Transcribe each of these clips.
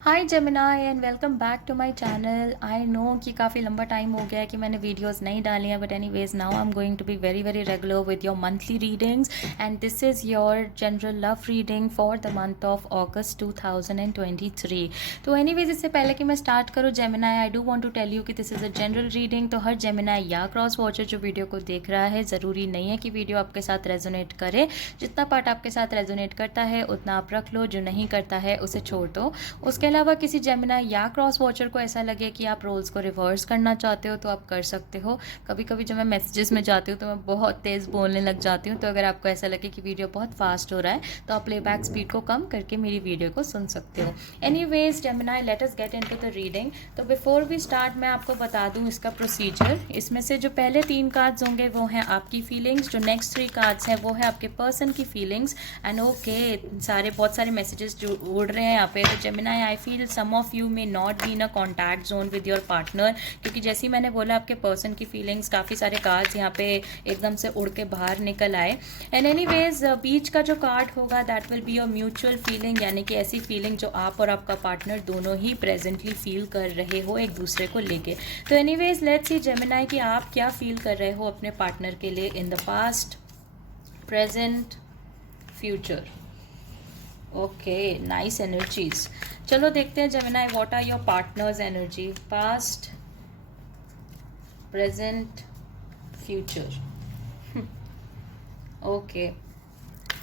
Hi Gemini and welcome back to my channel. I know कि काफ़ी लंबा time हो गया है कि मैंने वीडियोस नहीं डाली हैं, but anyways now I am going to be very very regular with your monthly readings and this is your general love reading for the month of August 2023। तो एनीवेज इससे पहले कि मैं स्टार्ट करूँ Gemini, I do want to tell you कि this is a general reading. तो हर Gemini या क्रॉस वॉचर जो वीडियो को देख रहा है, ज़रूरी नहीं है कि वीडियो आपके साथ रेजोनेट करे। जितना पार्ट आपके साथ रेजोनेट करता है उतना आप रख लो, जो नहीं करता है उसे छोड़ दो। उसके अलावा किसी जेमिनाई या क्रॉस वॉचर को ऐसा लगे कि आप रोल्स को रिवर्स करना चाहते हो तो आप कर सकते हो। कभी कभी जब मैं मैसेजेस में जाती हूँ तो मैं बहुत तेज़ बोलने लग जाती हूँ, तो अगर आपको ऐसा लगे कि वीडियो बहुत फास्ट हो रहा है तो आप प्लेबैक स्पीड को कम करके मेरी वीडियो को सुन सकते हो। Anyways Gemini, let us get into the reading. तो बिफोर वी स्टार्ट मैं आपको बता दूँ इसका प्रोसीजर। इसमें से जो पहले 3 कार्ड्स होंगे वो हैं आपकी फीलिंग्स, जो नेक्स्ट 3 कार्ड्स हैं वो है आपके पर्सन की फीलिंग्स। एंड ओके, बहुत सारे मैसेजेस जो उड़ रहे हैं यहाँ पे। तो Gemini, I feel some of you may not be in a contact zone with your partner, क्योंकि जैसे ही मैंने बोला आपके पर्सन की फीलिंग्स, काफ़ी सारे कार्ड्स यहाँ पे एकदम से उड़ के बाहर निकल आए। एंड एनीवेज बीच का जो कार्ड होगा that will be your mutual feeling, यानी कि ऐसी फीलिंग जो आप और आपका पार्टनर दोनों ही प्रेजेंटली फील कर रहे हो एक दूसरे को लेके। तो एनीवेज लेट्स सी जेमिनाई कि आप क्या फील कर रहे हो अपने पार्टनर के लिए in the past, present, future. Okay, nice energies. चलो देखते हैं Gemini, what are your partner's energy, past, present, future. Okay,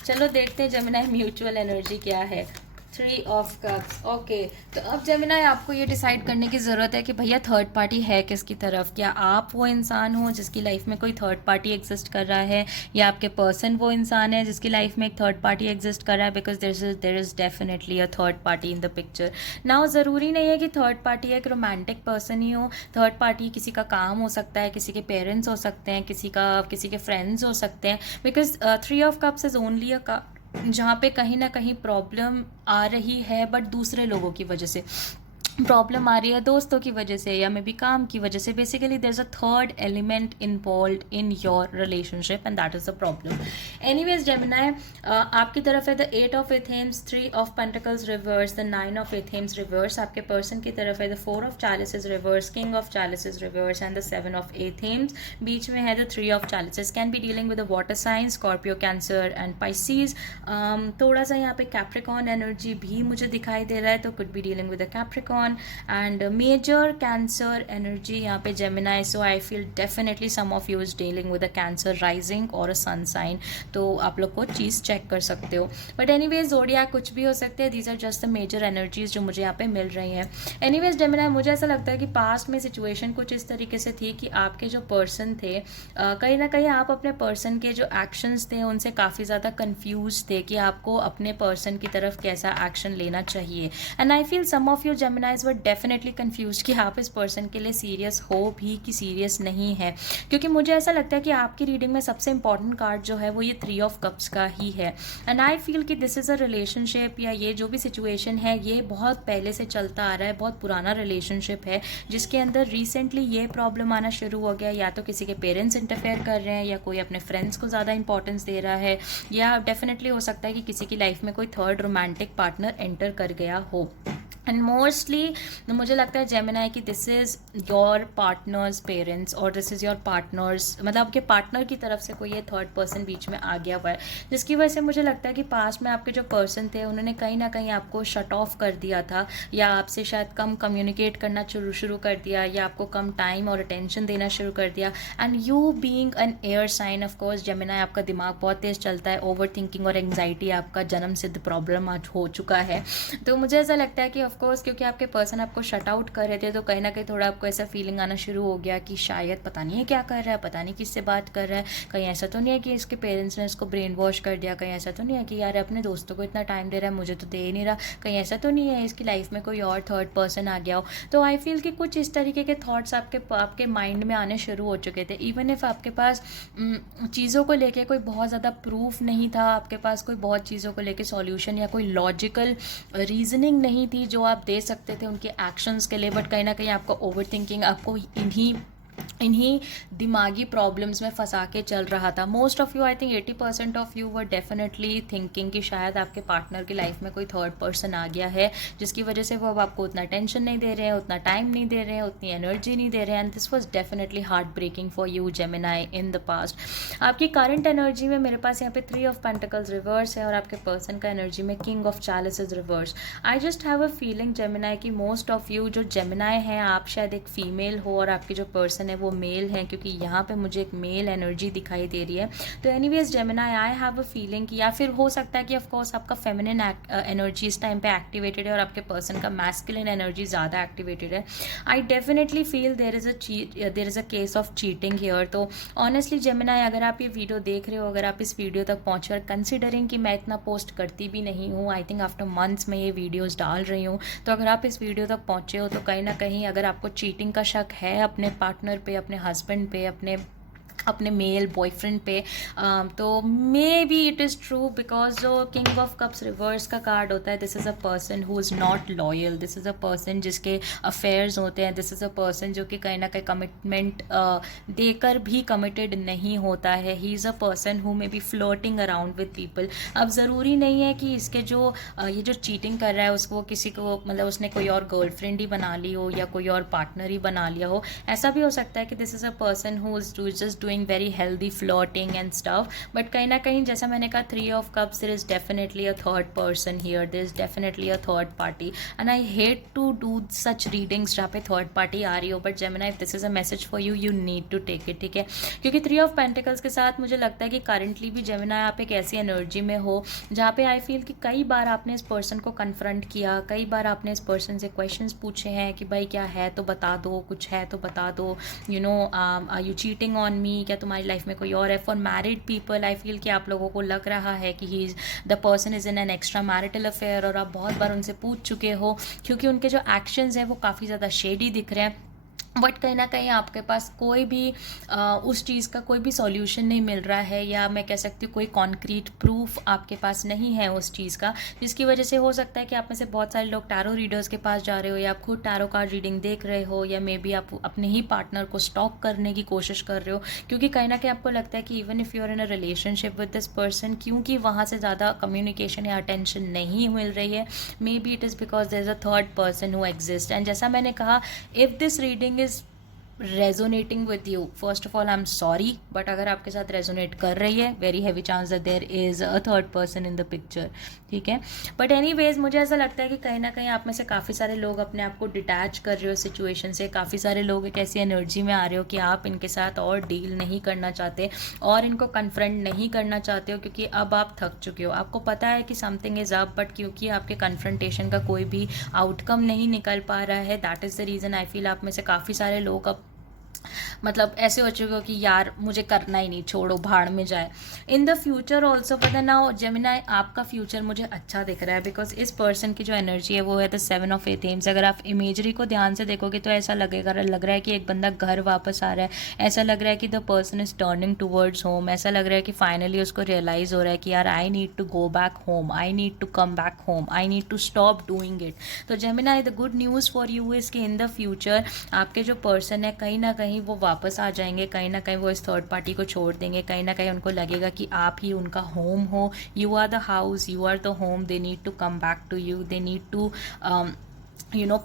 चलो देखते हैं जेमिनाई म्यूचुअल एनर्जी क्या है। 3 ऑफ कप्स। ओके, तो अब जेमिनाई आपको ये डिसाइड करने की ज़रूरत है कि भैया थर्ड पार्टी है किसकी तरफ। क्या आप वो इंसान हो जिसकी लाइफ में कोई थर्ड पार्टी एग्जिस्ट कर रहा है, या आपके पर्सन वो इंसान है जिसकी लाइफ में एक थर्ड पार्टी एग्जिस्ट कर रहा है। Because there is definitely a third party in the picture. Now ज़रूरी नहीं है कि थर्ड पार्टी एक रोमांटिक पर्सन ही हो। थर्ड पार्टी किसी का काम हो सकता है, किसी के पेरेंट्स हो सकते हैं, किसी के फ्रेंड्स हो सकते हैं। Because 3 of cups is only अ जहाँ पे कहीं ना कहीं प्रॉब्लम आ रही है, बट दूसरे लोगों की वजह से प्रॉब्लम आ रही है, दोस्तों की वजह से या मे बी काम की वजह से। Basically there is a third element involved in your relationship and that is the problem. Anyways Gemini, आपकी तरफ है the 8 of athames, 3 of pentacles reversed, the 9 of athames reversed. आपके पर्सन की तरफ है the 4 of chalices reversed, king of chalices reversed and the 7 of athames. बीच में है the 3 of chalices. Can be dealing with the water sign, Scorpio, cancer and Pisces. थोड़ा सा यहाँ पे कैप्रिकॉन एनर्जी भी मुझे दिखाई दे रहा है, तो could be dealing with the Capricorn and major Cancer energy यहाँ पे Gemini. So I feel definitely some of you is dealing with a Cancer rising और अ सन साइन, तो आप लोग को चीज़ चेक कर सकते हो। बट एनीवेज जोडियाक कुछ भी हो सकते हैं, these are just the major energies जो मुझे यहाँ पे मिल रही हैं। एनीवेज जेमिनाई, मुझे ऐसा लगता है कि पास्ट में सिचुएशन कुछ इस तरीके से थी कि आपके जो पर्सन थे, कहीं ना कहीं आप अपने पर्सन के जो एक्शंस थे उनसे काफ़ी ज़्यादा कंफ्यूज थे कि आपको अपने पर्सन की तरफ कैसा एक्शन लेना चाहिए। And I feel some of your Geminis were definitely confuse कि आप इस पर्सन के लिए सीरियस हो भी कि सीरियस नहीं है, क्योंकि मुझे ऐसा लगता है कि आपकी रीडिंग में सबसे इंपॉर्टेंट कार्ड जो है वो ये 3 ऑफ कप्स का ही है। एंड आई फील कि दिस इज़ अ रिलेशनशिप, या ये जो भी सिचुएशन है ये बहुत पहले से चलता आ रहा है, बहुत पुराना रिलेशनशिप है जिसके अंदर रिसेंटली ये प्रॉब्लम आना शुरू हो गया। या तो किसी के पेरेंट्स इंटरफेयर कर रहे हैं, या कोई अपने फ्रेंड्स को ज़्यादा इंपॉर्टेंस दे रहा है, या डेफिनेटली हो सकता है कि किसी की लाइफ में कोई थर्ड रोमांटिक पार्टनर एंटर कर गया हो। एंड मोस्टली मुझे लगता है जेमिनाई कि this is your partners parents, और दिस इज़ योर पार्टनर्स, मतलब आपके पार्टनर की तरफ से कोई ये थर्ड पर्सन बीच में आ गया हुआ है, जिसकी वजह से मुझे लगता है कि पास्ट में आपके जो पर्सन थे उन्होंने कहीं ना कहीं आपको शट ऑफ कर दिया था, या आपसे शायद कम कम्युनिकेट करना शुरू कर दिया, या आपको कम टाइम और अटेंशन देना शुरू कर दिया। And you being an air sign, of course Gemini, आपका दिमाग बहुत तेज़ चलता है, ओवर थिंकिंग और एंग्जाइटी आपका जन्म सिद्ध प्रॉब्लम आज हो चुका है। तो मुझे ऐसा लगता है कि ऑफकोर्स क्योंकि आपके पर्सन आपको शट आउट कर रहे थे, तो कहीं ना कहीं थोड़ा आपको ऐसा फीलिंग आना शुरू हो गया कि शायद पता नहीं है क्या कर रहा है, पता नहीं किससे बात कर रहा है, कहीं ऐसा तो नहीं है कि इसके पेरेंट्स ने इसको ब्रेन वॉश कर दिया, कहीं ऐसा तो नहीं है कि यार अपने दोस्तों को इतना टाइम दे रहा है मुझे तो दे ही नहीं रहा, कहीं ऐसा तो नहीं है इसकी लाइफ में कोई और थर्ड पर्सन आ गया हो। तो आई फील कि कुछ इस तरीके के थॉट्स आपके माइंड में आने शुरू हो चुके थे। इवन इफ आपके पास चीज़ों को लेके कोई बहुत ज़्यादा प्रूफ नहीं था, आपके पास कोई बहुत चीज़ों को लेके सॉल्यूशन या कोई लॉजिकल रीजनिंग नहीं थी जो आप दे सकते थे उनके एक्शंस के लिए, बट कहीं ना कहीं आपका ओवर थिंकिंग आपको इन्हीं इन्हीं दिमागी प्रॉब्लम्स में फंसा के चल रहा था। Most of you, I think 80% of you were definitely thinking कि शायद आपके पार्टनर की लाइफ में कोई थर्ड पर्सन आ गया है, जिसकी वजह से वो अब आपको उतना टेंशन नहीं दे रहे हैं, उतना टाइम नहीं दे रहे हैं, उतनी एनर्जी नहीं दे रहे हैं, and this was definitely heartbreaking for you Gemini in the past. आपकी करंट एनर्जी में मेरे पास यहाँ पे 3 ऑफ पेंटिकल्स रिवर्स है, और आपके पर्सन का एनर्जी में king of chalices reversed. I just have a feeling Gemini कि मोस्ट ऑफ यू जो जेमिनाई हैं, आप शायद एक फीमेल हो और आपकी जो पर्सन है वो मेल है, क्योंकि यहाँ पे मुझे एक मेल एनर्जी दिखाई दे रही है। तो anyways Gemini, I have a feeling कि, या फिर हो सकता है कि ऑफ कोर्स आपका फेमिनिन एनर्जी इस टाइम पे एक्टिवेटेड है और आपके पर्सन का मैस्कुलिन एनर्जी ज़्यादा एक्टिवेटेड है। I definitely feel there is a case of cheating here. तो ऑनेस्टली जेमिनाई, अगर आप ये वीडियो देख रहे हो, अगर आप इस वीडियो तक पहुँचे, और कंसिडरिंग कि मैं इतना पोस्ट करती भी नहीं हूँ, आई थिंक आफ्टर मंथ्स में ये वीडियोज़ डाल रही हूँ, तो अगर आप इस वीडियो तक पहुँचे हो तो कहीं ना कहीं अगर आपको चीटिंग का शक है अपने पार्टनर पे, अपने हस्बैंड पे, अपने मेल बॉयफ्रेंड पे, तो may be it is true, because जो किंग ऑफ कप्स रिवर्स का कार्ड होता है, this is a person who is not loyal, this is a person जिसके अफेयर्स होते हैं, दिस इज़ अ पर्सन जो कि कहीं ना कहीं कमिटमेंट देकर भी कमिटेड नहीं होता है। He is a person who may be floating around with people. अब ज़रूरी नहीं है कि इसके जो ये जो चीटिंग कर रहा है उसको किसी को, मतलब उसने कोई और गर्लफ्रेंड ही बना ली हो या कोई और पार्टनर ही बना लिया हो। ऐसा भी हो सकता है कि this is a person who is just doing very healthy flirting and stuff, but कहीं ना कहीं जैसा मैंने कहा 3 of cups, there is definitely a third person here, there is definitely a third party, and I hate to do such readings जहाँ पे third party आ रही हो, but Gemini, if this is a message for you, you need to take it, ठीक है? क्योंकि 3 of Pentacles के साथ मुझे लगता है कि currently भी Gemini आप एक ऐसी एनर्जी में हो जहाँ पे I feel कि कई बार आपने इस पर्सन को कन्फ्रंट किया, कई बार आपने इस पर्सन से क्वेश्चंस पूछे हैं कि भाई क्या है तो बता दो, कुछ है तो बता दो, you know are you cheating on me, क्या तुम्हारी लाइफ में कोई और है। For married people I feel कि आप लोगों को लग रहा है कि he is the person is in an extramarital affair, और आप बहुत बार उनसे पूछ चुके हो, क्योंकि उनके जो एक्शंस हैं वो काफ़ी ज़्यादा शेडी दिख रहे हैं, बट कहीं ना कहीं आपके पास कोई भी उस चीज़ का कोई भी सॉल्यूशन नहीं मिल रहा है, या मैं कह सकती हूँ कोई कॉन्क्रीट प्रूफ आपके पास नहीं है उस चीज़ का, जिसकी वजह से हो सकता है कि आप में से बहुत सारे लोग टैरो रीडर्स के पास जा रहे हो, या आप खुद टैरो कार्ड रीडिंग देख रहे हो, या मे बी आप अपने ही पार्टनर को स्टॉक करने की कोशिश कर रहे हो, क्योंकि कहीं ना कहीं आपको लगता है कि even if you are in a relationship with this person, क्योंकि वहाँ से ज़्यादा कम्युनिकेशन या अटेंशन नहीं मिल रही है, maybe it is because there is a third person who exist. And जैसा मैंने कहा, if this reading is resonating with you, first of all I am sorry, but अगर आपके साथ रेजोनेट कर रही है, very heavy chance that there is a third person in the picture, ठीक है? बट एनीवेज मुझे ऐसा लगता है कि कहीं ना कहीं आप में से काफ़ी सारे लोग अपने आप को डिटैच कर रहे हो सिचुएशन से, काफ़ी सारे लोग एक ऐसी एनर्जी में आ रहे हो कि आप इनके साथ और डील नहीं करना चाहते और इनको कन्फ्रंट नहीं करना चाहते हो, क्योंकि अब आप थक चुके हो, आपको पता है कि समथिंग इज़ अप, बट क्योंकि आपके कन्फ्रंटेशन का कोई भी आउटकम नहीं निकल पा रहा है, that is the reason I feel आप में से काफ़ी सारे लोग अब मतलब ऐसे हो चुके हो कि यार मुझे करना ही नहीं, छोड़ो, भाड़ में जाए। इन द फ्यूचर ऑल्सो, पता ना हो जेमिनाई, आपका फ्यूचर मुझे अच्छा दिख रहा है, बिकॉज इस पर्सन की जो एनर्जी है वो है द 7 ऑफ एथेम्स। अगर आप इमेजरी को ध्यान से देखोगे तो ऐसा लग रहा है कि एक बंदा घर वापस आ रहा है, ऐसा लग रहा है कि the person is turning towards home, ऐसा लग रहा है कि फाइनली उसको रियलाइज हो रहा है कि यार I need to go back home, I need to come back home, I need to stop doing it. तो Gemini, the good news for you is कि इन द फ्यूचर आपके जो पर्सन है कहीं ना कहीं वो वापस आ जाएंगे, कहीं ना कहीं वो इस थर्ड पार्टी को छोड़ देंगे, कहीं ना कहीं उनको लगेगा कि आप ही उनका होम हो, you are the house, you are the home, they need to come back to you, they need to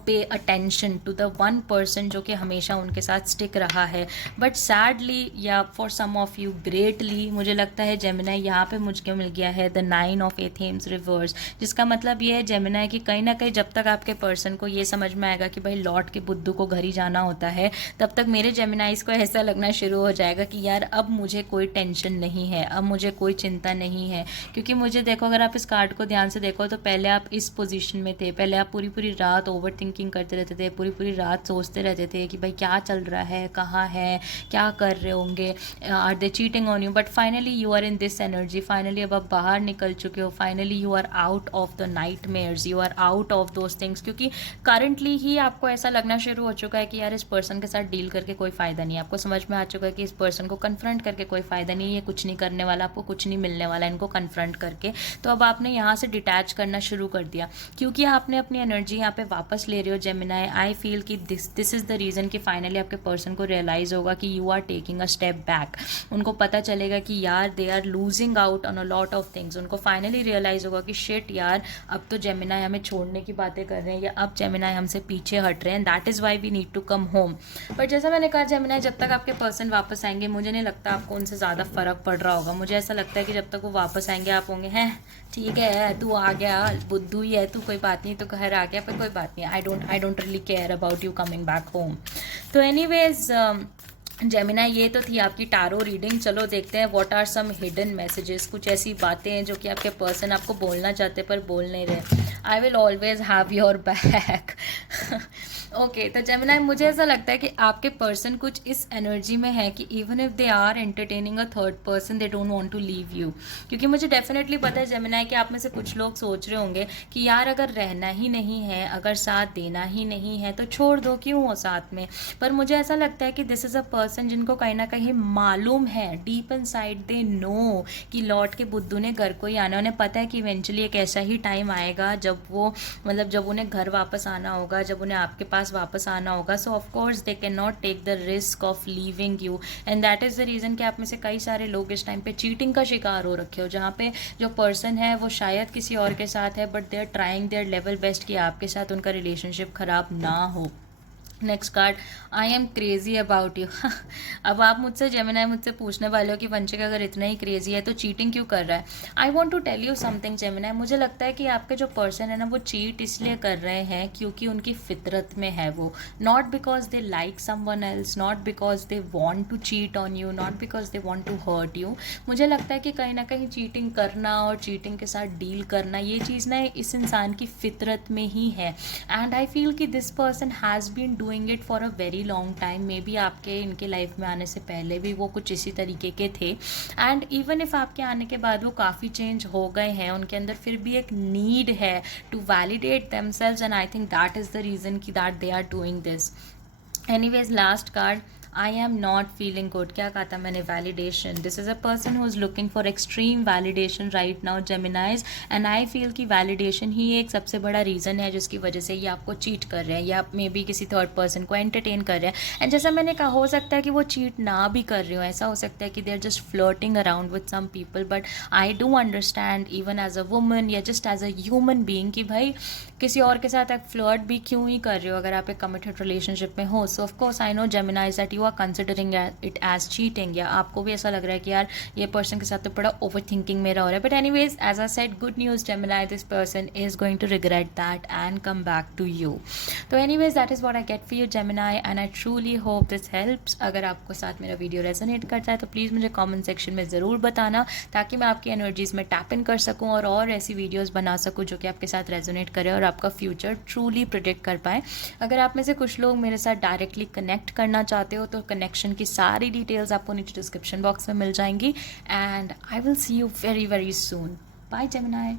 pay attention to the one person जो कि हमेशा उनके साथ स्टिक रहा है। बट सैडली या for some of you greatly, मुझे लगता है जेमिनाई यहाँ पे मुझको मिल गया है द 9 ऑफ एथेम्स रिवर्स, जिसका मतलब ये है जेमिनाई कि कहीं ना कहीं जब तक आपके पर्सन को ये समझ में आएगा कि भाई लौट के बुद्धू को घर ही जाना होता है, तब तक मेरे जेमिनाइज को ऐसा लगना शुरू हो जाएगा कि यार अब मुझे कोई टेंशन नहीं है, अब मुझे कोई चिंता नहीं है। क्योंकि मुझे देखो, अगर आप इस कार्ड को ध्यान से देखो तो पहले आप इस पोजीशन में थे, पहले आप पूरी पूरी रात ओवर थिंकिंग करते रहते थे, पूरी पूरी रात सोचते रहते थे कि भाई क्या चल रहा है, कहाँ है, क्या कर रहे होंगे, are they cheating on you, but finally you are in this energy, finally अब आप बाहर निकल चुके हो, finally you are out of the nightmares, you are out of those things, क्योंकि करंटली ही आपको ऐसा लगना शुरू हो चुका है कि यार इस पर्सन के साथ डील करके कोई फ़ायदा नहीं है, आपको समझ में आ चुका है कि इस पर्सन को कन्फ्रंट करके कोई फ़ायदा नहीं है, ये कुछ नहीं करने वाला, आपको कुछ नहीं मिलने वाला इनको कन्फ्रंट करके। तो अब आपने यहाँ से डिटैच करना शुरू कर दिया, क्योंकि आपने अपनी एनर्जी यहाँ पे वापस वापस ले रहे हो जेमिनाई, आई फील कि दिस इज़ द रीज़न कि फाइनली आपके पर्सन को रियलाइज़ होगा कि you are taking a step back. उनको पता चलेगा कि यार they are losing out on a lot of things. उनको फाइनली रियलाइज़ होगा कि शिट यार, अब तो जेमिनाई हमें छोड़ने की बातें कर रहे हैं, या अब जेमिनाई हमसे पीछे हट रहे हैं, that is why we need to come home. पर जैसा मैंने कहा जेमिनाई, जब तक आपके पर्सन वापस आएंगे मुझे नहीं लगता आपको उनसे ज़्यादा फ़र्क पड़ रहा होगा। मुझे ऐसा लगता है कि जब तक वो वापस आएंगे आप होंगे हैं ठीक है तू आ गया, बुद्धू ही है तू, कोई बात नहीं, तो घर आ गया, पर कोई बात नहीं, I don't really care about you coming back home. तो एनीवेज जेमिनाई, ये तो थी आपकी टारो रीडिंग। चलो देखते हैं what are some hidden messages, कुछ ऐसी बातें हैं जो कि आपके पर्सन आपको बोलना चाहते पर बोल नहीं रहे। I will always have your back. Okay, तो जेमिनाई मुझे ऐसा लगता है कि आपके पर्सन कुछ इस एनर्जी में है कि even if they are entertaining a third person they don't want to leave you. क्योंकि मुझे डेफिनेटली पता है जेमिनाई कि आप में से कुछ लोग सोच रहे होंगे कि यार अगर रहना ही नहीं है, अगर साथ देना ही नहीं है तो छोड़ दो, क्यों हो साथ में। पर मुझे ऐसा लगता है कि दिस इज़ अ पर्सन जिनको कहीं ना कहीं मालूम है, deep in side they know कि लौट के बुद्धू ने घर को ही आना। उन्हें पता है कि इवेंचुअली एक ऐसा ही टाइम आएगा जब वो मतलब जब उन्हें घर वापस आना होगा, जब उन्हें आपके पास वापस आना होगा। So of course they can not take the risk of leaving you, and that is the reason कि आप में से कई सारे लोग इस टाइम पे चीटिंग का शिकार हो रखे हो, जहाँ पे जो पर्सन है वो शायद किसी और के साथ है, but they are trying their level best कि आपके साथ उनका रिलेशनशिप खराब ना हो। Next card, I am crazy about you. अब आप मुझसे जेमिनाई मुझसे पूछने वाले हो कि वंशिक अगर इतना ही क्रेजी है तो चीटिंग क्यों कर रहा है। I want to tell you something Gemini, मुझे लगता है कि आपके जो पर्सन है ना वो चीट इसलिए कर रहे हैं क्योंकि उनकी फितरत में है वो, not because they like someone else, not because they want to cheat on you, not because they want to hurt you. मुझे लगता है कि कहीं ना कहीं चीटिंग करना और चीटिंग के साथ डील करना ये चीज़ ना इस इंसान की फितरत में ही है। एंड आई फील कि this person has been doing it for a very long time. Maybe आपके इनके लाइफ में आने से पहले भी वो कुछ इसी तरीके के थे, एंड इवन इफ आपके आने के बाद वो काफ़ी चेंज हो गए हैं, उनके अंदर फिर भी एक नीड है to validate themselves, and I think that is the reason कि that they are doing this. Anyways last card, I am not feeling good. क्या कहा था मैंने, validation. This is a person who is looking for extreme validation right now Geminis, and I feel कि validation ही एक सबसे बड़ा reason है जिसकी वजह से ये आपको चीट कर रहे हैं या मे बी किसी थर्ड पर्सन को एंटरटेन कर रहे हैं। एंड जैसा मैंने कहा, हो सकता है कि वो चीट ना भी कर रहे हो, ऐसा हो सकता है कि they are just flirting around with some people, but I do understand even as a woman या just as a human being कि भाई किसी और के साथ एक फ्लर्ट भी क्यों ही कर रहे हो अगर आप एक कमिटेड रिलेशनशिप में हो। So of course I know Geminis that you are considering it as cheating, या आपको भी ऐसा लग रहा है कि यार ये पर्सन के साथ तो बड़ा ओवर थिंकिंग मेरा हो रहा है। But anyways as I said, good news Gemini, this person is going to regret that and come back to you. तो anyways that is what I get for you Gemini, and I truly hope this helps. अगर आपको साथ मेरा video resonate करता है तो please मुझे comment section में ज़रूर बताना, ताकि मैं आपकी एनर्जीज़ में टैप इन कर सकूँ और ऐसी वीडियोज़ बना सकूँ जो कि आपके साथ रेजोनेट करे और आपका फ्यूचर ट्रूली प्रिडिक्ट कर पाए। अगर आप में से कुछ लोग मेरे साथ डायरेक्टली कनेक्ट करना चाहते हो तो कनेक्शन की सारी डिटेल्स आपको नीचे डिस्क्रिप्शन बॉक्स में मिल जाएंगी, and I will see you very very soon. Bye Gemini.